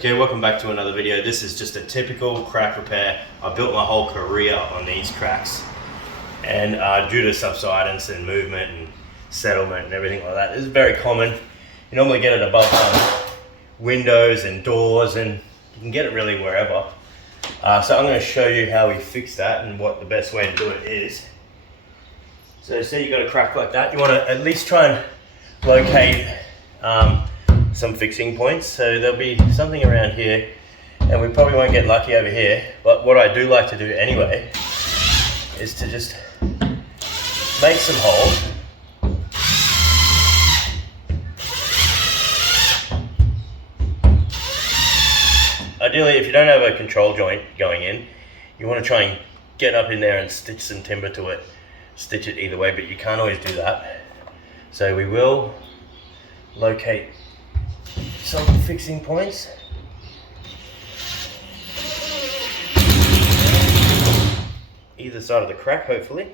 Okay, welcome back to another video. This is just a typical crack repair. I built my whole career on these cracks, and due to subsidence and movement and settlement and everything like that, this is very common. You normally get it above windows and doors, and you can get it really wherever. So I'm going to show you how we fix that and what the best way to do it is. So say you got a crack like that, you want to at least try and locate some fixing points. So there'll be something around here, and we probably won't get lucky over here, but what I do like to do anyway is to just make some holes. Ideally, if you don't have a control joint going in, you want to try and get up in there and stitch some timber to it, stitch it either way, but you can't always do that. So we will locate some fixing points. Either side of the crack, hopefully.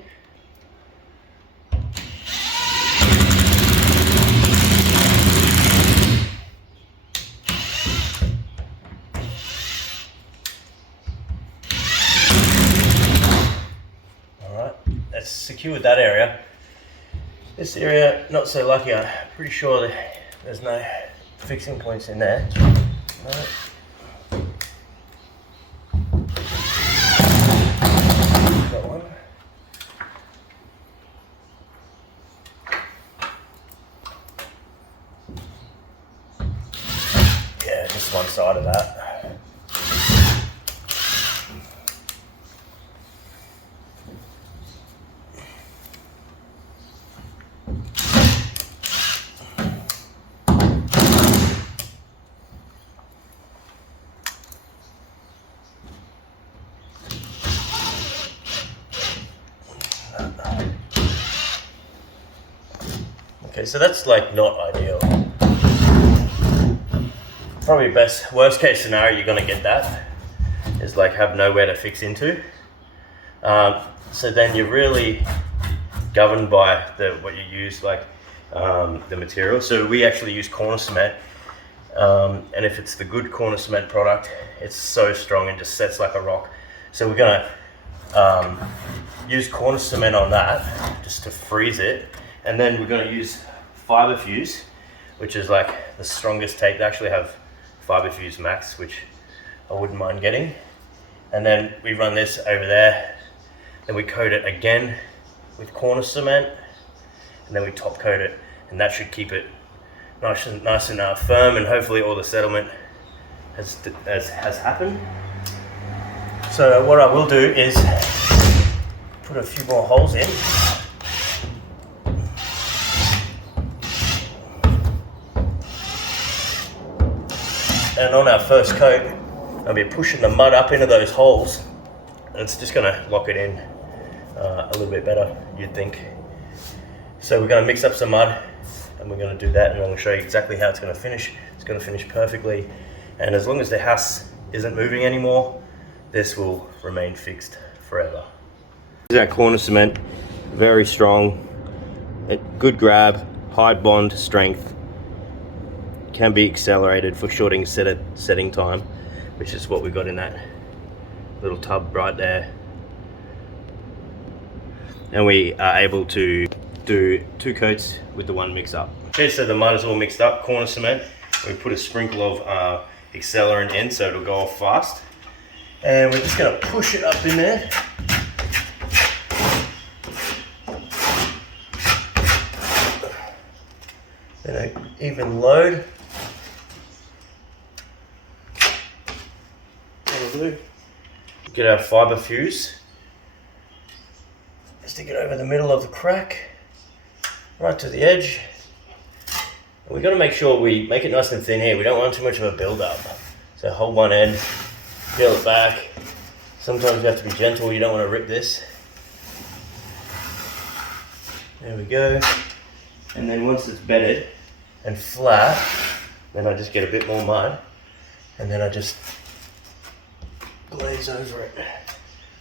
Alright, that's secured that area. This area, not so lucky. I'm pretty sure that there's no fixing points in there. Right. Got one. Yeah, just one side of that. Okay, so that's like not ideal. Probably worst case scenario, you're gonna get that is like have nowhere to fix into. So then you're really governed by what you use, like the material. So we actually use corner cement, and if it's the good corner cement product, it's so strong and just sets like a rock. So we're gonna use corner cement on that just to freeze it. And then we're going to use fiber fuse, which is like the strongest tape. They actually have fiber fuse max, which I wouldn't mind getting. And then we run this over there. Then we coat it again with corner cement, and then we top coat it, and that should keep it nice and firm. And hopefully all the settlement has happened. So what I will do is put a few more holes in. And on our first coat, I'll be pushing the mud up into those holes, and it's just gonna lock it in a little bit better, you'd think. So we're gonna mix up some mud, and we're gonna do that, and I'm gonna show you exactly how it's gonna finish. It's gonna finish perfectly, and as long as the house isn't moving anymore, this will remain fixed forever. This is our corner cement, very strong, good grab, high bond strength. Can be accelerated for shorting setting time, which is what we got in that little tub right there. And we are able to do 2 coats with the 1 mix up. Okay, so the mud is all mixed up, corner cement. We put a sprinkle of accelerant in so it'll go off fast. And we're just gonna push it up in there. Then an even load. Get our fiber fuse, stick it over the middle of the crack, right to the edge. And we've got to make sure we make it nice and thin here. We don't want too much of a build up. So hold one end, peel it back. Sometimes you have to be gentle, you don't want to rip this. There we go. And then once it's bedded and flat, then I just get a bit more mud, and then I just glaze over it.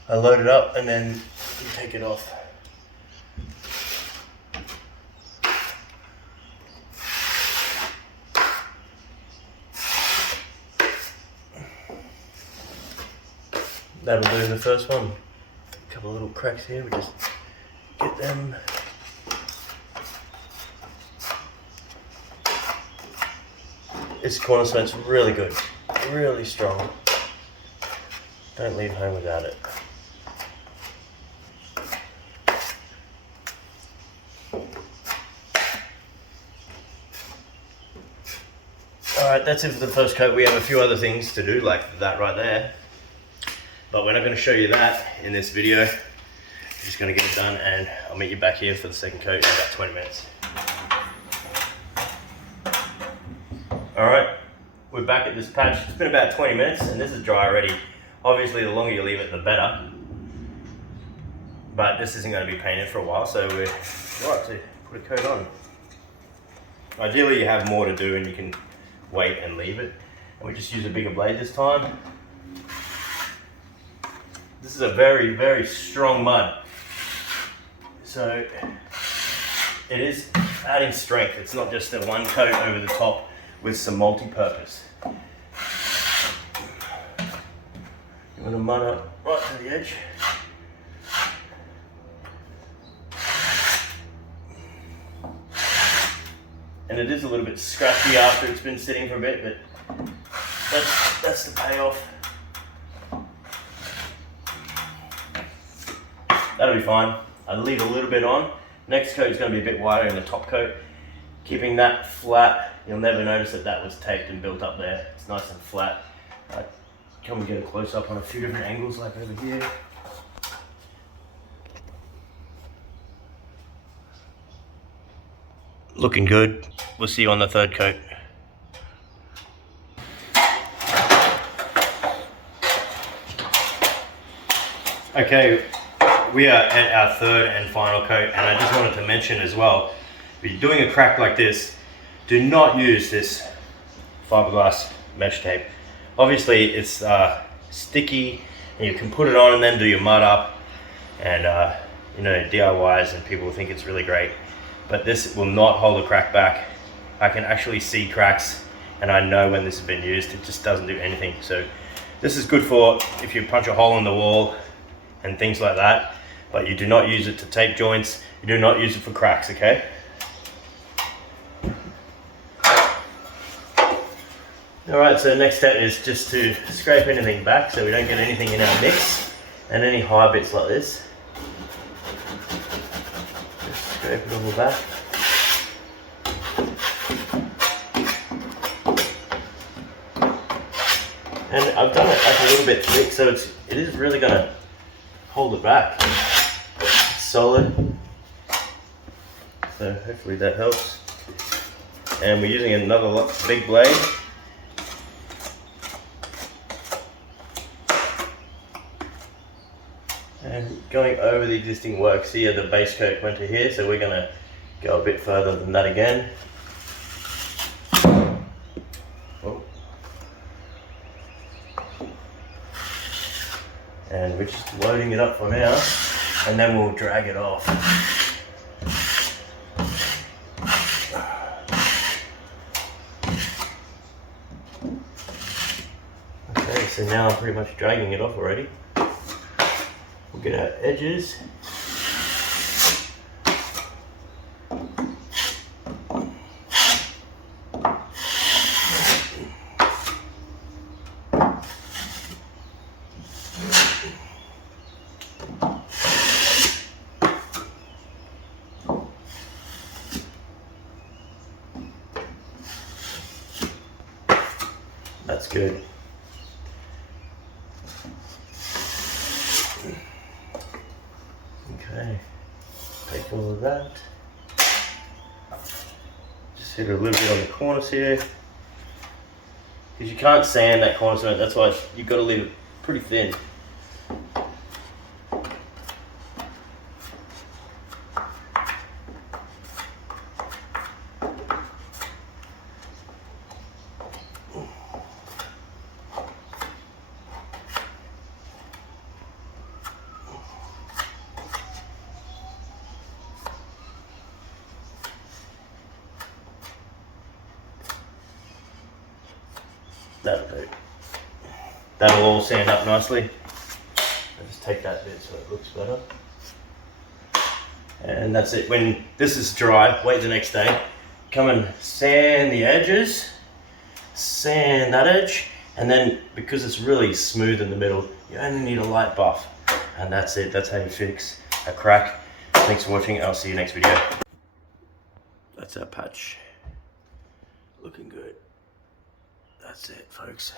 I load it up and then you take it off. that'll do the first one. A couple of little cracks here, we just get them. This corner cement's really good, really strong. Don't leave home without it. Alright, that's it for the first coat. We have a few other things to do, like that right there. But we're not going to show you that in this video. We're just going to get it done, and I'll meet you back here for the second coat in about 20 minutes. Alright, we're back at this patch. It's been about 20 minutes, and this is dry already. Obviously, the longer you leave it, the better. But this isn't going to be painted for a while, so we're right to put a coat on. Ideally, you have more to do, and you can wait and leave it. And we just use a bigger blade this time. This is a very, very strong mud. So it is adding strength. It's not just a one coat over the top with some multi-purpose. You want to mud up right to the edge. And it is a little bit scratchy after it's been sitting for a bit, but that's the payoff. That'll be fine. I'll leave a little bit on. Next coat is going to be a bit wider in the top coat. Keeping that flat, you'll never notice that that was taped and built up there. It's nice and flat. Come and get a close up on a few different angles like over here. Looking good. We'll see you on the third coat. Okay, we are at our third and final coat, and I just wanted to mention as well, if you're doing a crack like this, do not use this fiberglass mesh tape. Obviously it's sticky, and you can put it on and then do your mud up, and you know, DIYs and people think it's really great. But this will not hold a crack back. I can actually see cracks, and I know when this has been used. It just doesn't do anything. So this is good for if you punch a hole in the wall and things like that, but you do not use it to tape joints. You do not use it for cracks, okay? All right, so the next step is just to scrape anything back so we don't get anything in our mix, and any high bits like this. Scrape it all back. And I've done it like a little bit thick, so it is really going to hold it back. It's solid. So hopefully that helps. And we're using another big blade. And going over the existing work, see how the base coat went to here, so we're going to go a bit further than that again. Oh. And we're just loading it up for now, and then we'll drag it off. Okay, so now I'm pretty much dragging it off already. We'll get our edges. That's good. Okay, take all of that. Just hit a little bit on the corners here. Because you can't sand that corner cement, that's why you've got to leave it pretty thin. That'll do. That'll all sand up nicely. I just take that bit so it looks better. And that's it. When this is dry, wait the next day, come and sand the edges, sand that edge, and then because it's really smooth in the middle, you only need a light buff. And that's it. That's how you fix a crack. Thanks for watching. I'll see you next video. That's our patch. Looking good. That's it, folks.